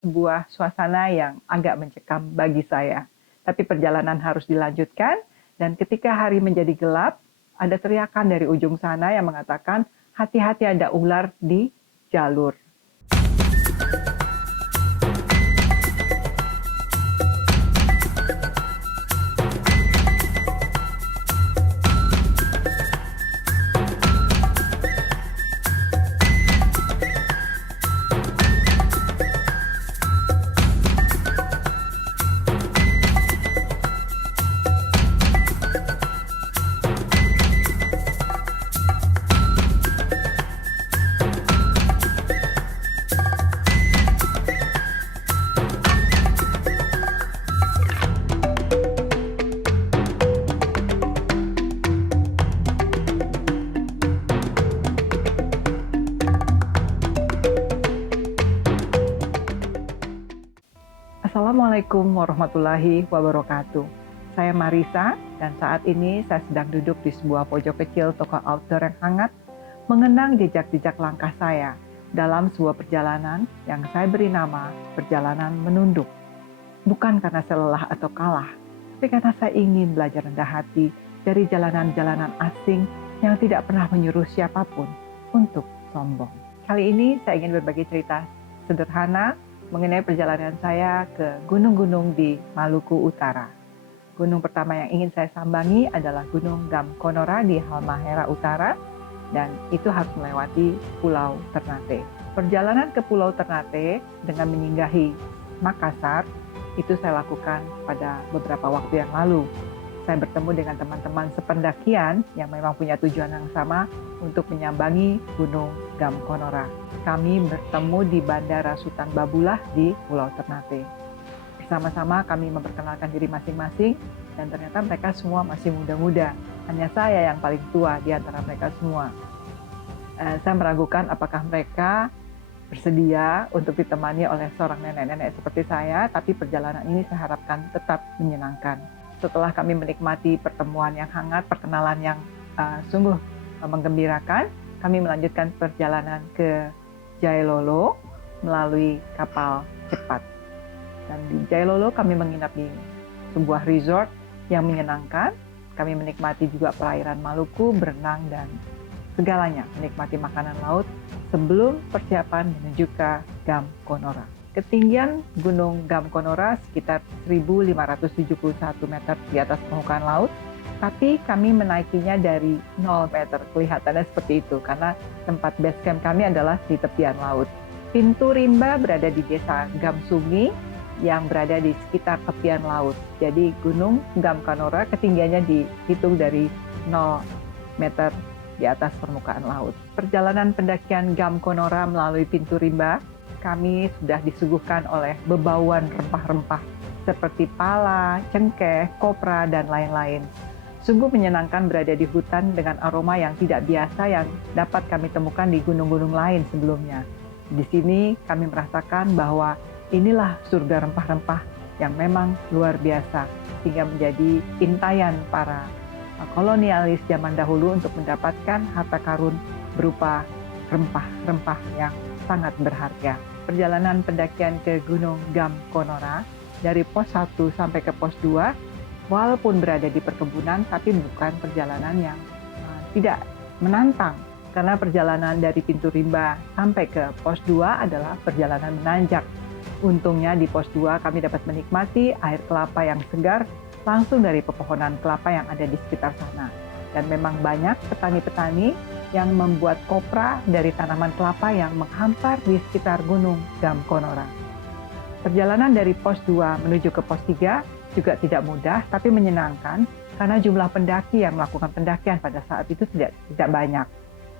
sebuah suasana yang agak mencekam bagi saya. Tapi perjalanan harus dilanjutkan dan ketika hari menjadi gelap, ada teriakan dari ujung sana yang mengatakan, "Hati-hati ada ular di jalur." Assalamualaikum warahmatullahi wabarakatuh. Saya Marisa dan saat ini saya sedang duduk di sebuah pojok kecil toko outdoor yang hangat, mengenang jejak-jejak langkah saya dalam sebuah perjalanan yang saya beri nama perjalanan menunduk. Bukan karena saya lelah atau kalah, tapi karena saya ingin belajar rendah hati dari jalanan-jalanan asing yang tidak pernah menyuruh siapapun untuk sombong. Kali ini saya ingin berbagi cerita sederhana mengenai perjalanan saya ke gunung-gunung di Maluku Utara. Gunung pertama yang ingin saya sambangi adalah Gunung Gamkonora di Halmahera Utara, dan itu harus melewati Pulau Ternate. Perjalanan ke Pulau Ternate dengan menyinggahi Makassar, itu saya lakukan pada beberapa waktu yang lalu. Saya bertemu dengan teman-teman sependakian yang memang punya tujuan yang sama untuk menyambangi Gunung Gamkonora. Kami bertemu di Bandara Sultan Babulah di Pulau Ternate. Bersama-sama kami memperkenalkan diri masing-masing dan ternyata mereka semua masih muda-muda. Hanya saya yang paling tua di antara mereka semua. Saya meragukan apakah mereka bersedia untuk ditemani oleh seorang nenek-nenek seperti saya, tapi perjalanan ini saya harapkan tetap menyenangkan. Setelah kami menikmati pertemuan yang hangat, perkenalan yang sungguh menggembirakan, kami melanjutkan perjalanan ke Jailolo melalui kapal cepat. Dan di Jailolo kami menginap di sebuah resort yang menyenangkan. Kami menikmati juga perairan Maluku, berenang dan segalanya, menikmati makanan laut sebelum persiapan menuju ke Gamkonora. Ketinggian Gunung Gamkonora sekitar 1.571 meter di atas permukaan laut, tapi kami menaikinya dari 0 meter. Kelihatannya seperti itu karena tempat base camp kami adalah di tepian laut. Pintu Rimba berada di desa Gamsumi yang berada di sekitar tepian laut. Jadi Gunung Gamkonora ketinggiannya dihitung dari 0 meter di atas permukaan laut. Perjalanan pendakian Gamkonora melalui Pintu Rimba, kami sudah disuguhkan oleh bebauan rempah-rempah seperti pala, cengkeh, kopra, dan lain-lain. Sungguh menyenangkan berada di hutan dengan aroma yang tidak biasa yang dapat kami temukan di gunung-gunung lain sebelumnya. Di sini kami merasakan bahwa inilah surga rempah-rempah yang memang luar biasa, sehingga menjadi intayan para kolonialis zaman dahulu untuk mendapatkan harta karun berupa rempah-rempah yang sangat berharga. Perjalanan pendakian ke Gunung Gamkonora dari pos 1 sampai ke pos 2, walaupun berada di perkebunan, tapi bukan perjalanan yang tidak menantang. Karena perjalanan dari Pintu Rimba sampai ke pos 2 adalah perjalanan menanjak. Untungnya di pos 2 kami dapat menikmati air kelapa yang segar langsung dari pepohonan kelapa yang ada di sekitar sana. Dan memang banyak petani-petani yang membuat kopra dari tanaman kelapa yang menghampar di sekitar Gunung Gamkonora. Perjalanan dari pos 2 menuju ke pos 3 juga tidak mudah, tapi menyenangkan karena jumlah pendaki yang melakukan pendakian pada saat itu tidak banyak.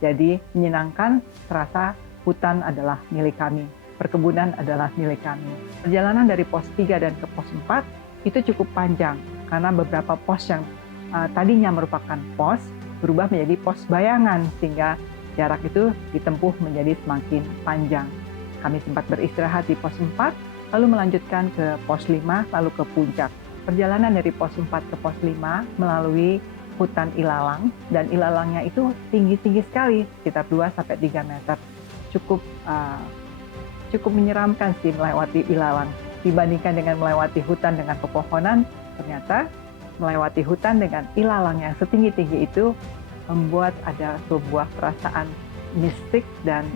Jadi menyenangkan, terasa hutan adalah milik kami, perkebunan adalah milik kami. Perjalanan dari pos 3 dan ke pos 4 itu cukup panjang karena beberapa pos yang tadinya merupakan pos berubah menjadi pos bayangan sehingga jarak itu ditempuh menjadi semakin panjang. Kami sempat beristirahat di pos 4, lalu melanjutkan ke pos 5, lalu ke puncak. Perjalanan dari pos 4 ke pos 5 melalui hutan ilalang, dan ilalangnya itu tinggi-tinggi sekali, sekitar 2-3 meter. cukup menyeramkan sih melewati ilalang. Dibandingkan dengan melewati hutan dengan pepohonan, ternyata melewati hutan dengan ilalang yang setinggi-tinggi itu membuat ada sebuah perasaan mistik dan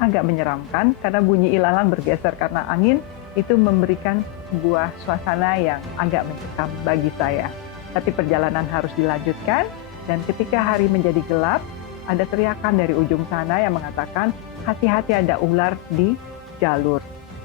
agak menyeramkan karena bunyi ilalang bergeser karena angin itu memberikan sebuah suasana yang agak mencekam bagi saya. Tapi perjalanan harus dilanjutkan dan ketika hari menjadi gelap, ada teriakan dari ujung sana yang mengatakan hati-hati ada ular di jalur.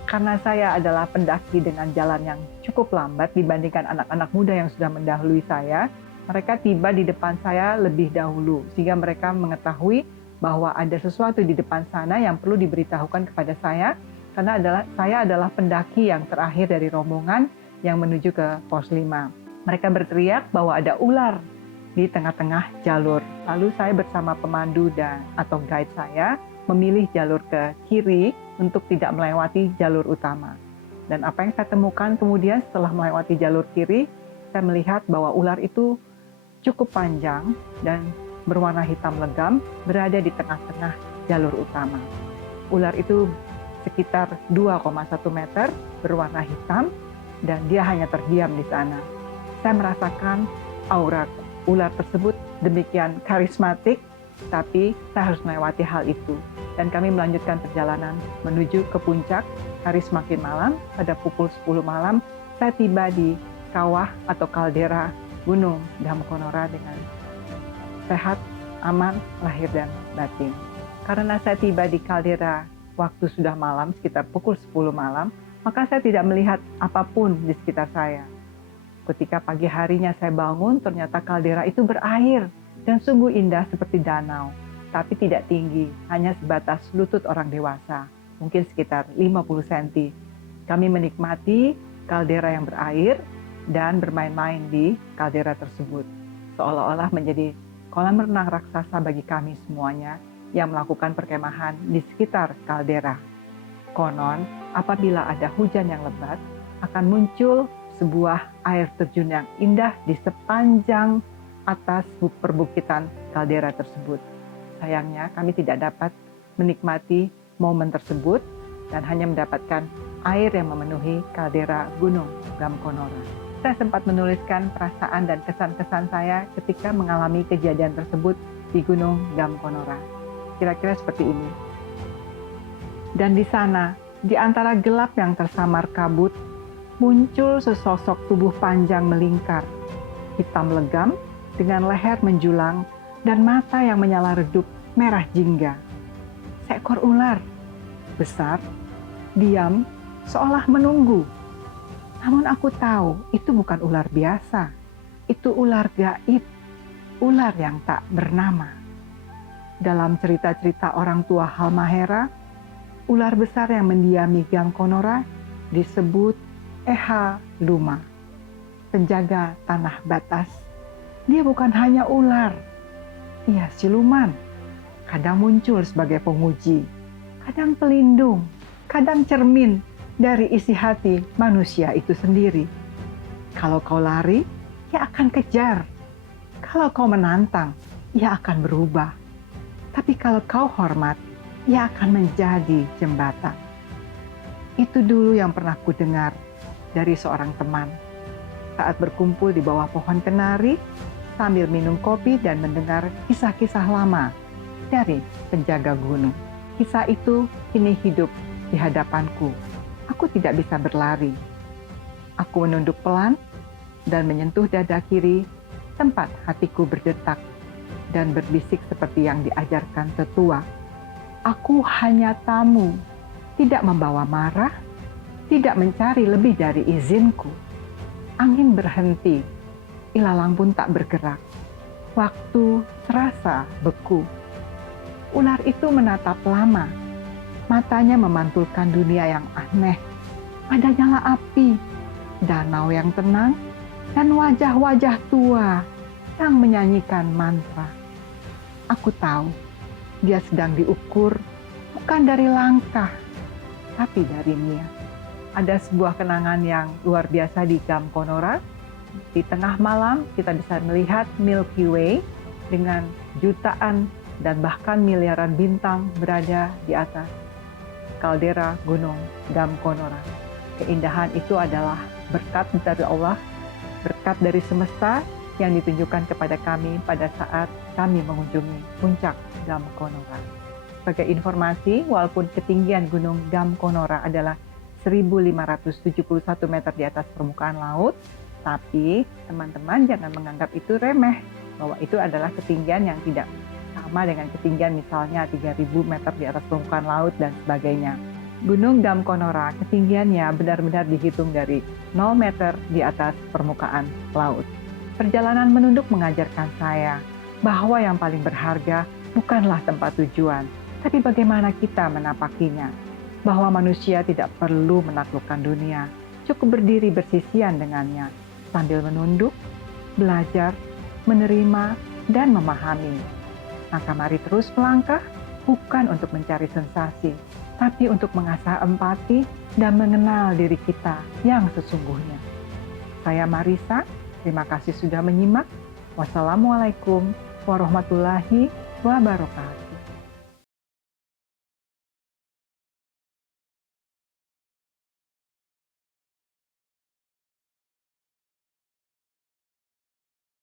Karena saya adalah pendaki dengan jalan yang cukup lambat dibandingkan anak-anak muda yang sudah mendahului saya, mereka tiba di depan saya lebih dahulu, sehingga mereka mengetahui bahwa ada sesuatu di depan sana yang perlu diberitahukan kepada saya, karena saya adalah pendaki yang terakhir dari rombongan yang menuju ke pos 5. Mereka berteriak bahwa ada ular di tengah-tengah jalur. Lalu saya bersama pemandu atau guide saya memilih jalur ke kiri untuk tidak melewati jalur utama. Dan apa yang saya temukan kemudian setelah melewati jalur kiri, saya melihat bahwa ular itu cukup panjang dan berwarna hitam legam berada di tengah-tengah jalur utama. Ular itu sekitar 2,1 meter, berwarna hitam, dan dia hanya terdiam di sana. Saya merasakan aura ular tersebut demikian karismatik, tapi saya harus melewati hal itu. Dan kami melanjutkan perjalanan menuju ke puncak. Hari semakin malam, pada pukul 10 malam, saya tiba di kawah atau kaldera Gunung Damkonora dengan sehat, aman, lahir dan batin. Karena saya tiba di kaldera waktu sudah malam, sekitar pukul 10 malam, maka saya tidak melihat apapun di sekitar saya. Ketika pagi harinya saya bangun, ternyata kaldera itu berair dan sungguh indah seperti danau. Tapi tidak tinggi, hanya sebatas lutut orang dewasa, mungkin sekitar 50 cm. Kami menikmati kaldera yang berair dan bermain-main di kaldera tersebut. Seolah-olah menjadi kolam renang raksasa bagi kami semuanya yang melakukan perkemahan di sekitar kaldera. Konon, apabila ada hujan yang lebat, akan muncul sebuah air terjun yang indah di sepanjang atas perbukitan kaldera tersebut. Sayangnya kami tidak dapat menikmati momen tersebut dan hanya mendapatkan air yang memenuhi kaldera Gunung Damkonora. Saya sempat menuliskan perasaan dan kesan-kesan saya ketika mengalami kejadian tersebut di Gunung Damkonora. Kira-kira seperti ini. Dan di sana, di antara gelap yang tersamar kabut, muncul sesosok tubuh panjang melingkar, hitam legam dengan leher menjulang dan mata yang menyala redup merah jingga. Seekor ular, besar, diam, seolah menunggu. Namun aku tahu itu bukan ular biasa, itu ular gaib, ular yang tak bernama. Dalam cerita-cerita orang tua Halmahera, ular besar yang mendiami Gang Konora disebut Eha Luma, penjaga tanah batas. Dia bukan hanya ular, ia siluman, kadang muncul sebagai penguji, kadang pelindung, kadang cermin dari isi hati manusia itu sendiri. Kalau kau lari, ia akan kejar. Kalau kau menantang, ia akan berubah. Tapi kalau kau hormat, ia akan menjadi jembatan. Itu dulu yang pernah ku dengar dari seorang teman saat berkumpul di bawah pohon kenari sambil minum kopi dan mendengar kisah-kisah lama dari penjaga gunung. Kisah itu kini hidup di hadapanku. Aku tidak bisa berlari. Aku menunduk pelan dan menyentuh dada kiri tempat hatiku berdetak dan berbisik seperti yang diajarkan tetua. Aku hanya tamu, tidak membawa marah, tidak mencari lebih dari izinku. Angin berhenti, ilalang pun tak bergerak. Waktu terasa beku. Ular itu menatap lama. Matanya memantulkan dunia yang aneh. Ada nyala api, danau yang tenang, dan wajah-wajah tua yang menyanyikan mantra. Aku tahu dia sedang diukur bukan dari langkah, tapi dari niat. Ada sebuah kenangan yang luar biasa di Gam Konora. Di tengah malam kita bisa melihat Milky Way dengan jutaan dan bahkan miliaran bintang berada di atas kaldera Gunung Damkonora. Keindahan itu adalah berkat dari Allah, berkat dari semesta yang ditunjukkan kepada kami pada saat kami mengunjungi puncak Damkonora. Sebagai informasi, walaupun ketinggian Gunung Damkonora adalah 1.571 meter di atas permukaan laut, tapi teman-teman jangan menganggap itu remeh, bahwa itu adalah ketinggian yang tidak sama dengan ketinggian misalnya 3.000 meter di atas permukaan laut dan sebagainya. Gunung Damkonora ketinggiannya benar-benar dihitung dari 0 meter di atas permukaan laut. Perjalanan menunduk mengajarkan saya bahwa yang paling berharga bukanlah tempat tujuan, tapi bagaimana kita menapakinya. Bahwa manusia tidak perlu menaklukkan dunia, cukup berdiri bersisian dengannya, sambil menunduk, belajar, menerima, dan memahami. Maka mari terus melangkah, bukan untuk mencari sensasi, tapi untuk mengasah empati dan mengenal diri kita yang sesungguhnya. Saya Marisa, terima kasih sudah menyimak. Wassalamualaikum warahmatullahi wabarakatuh.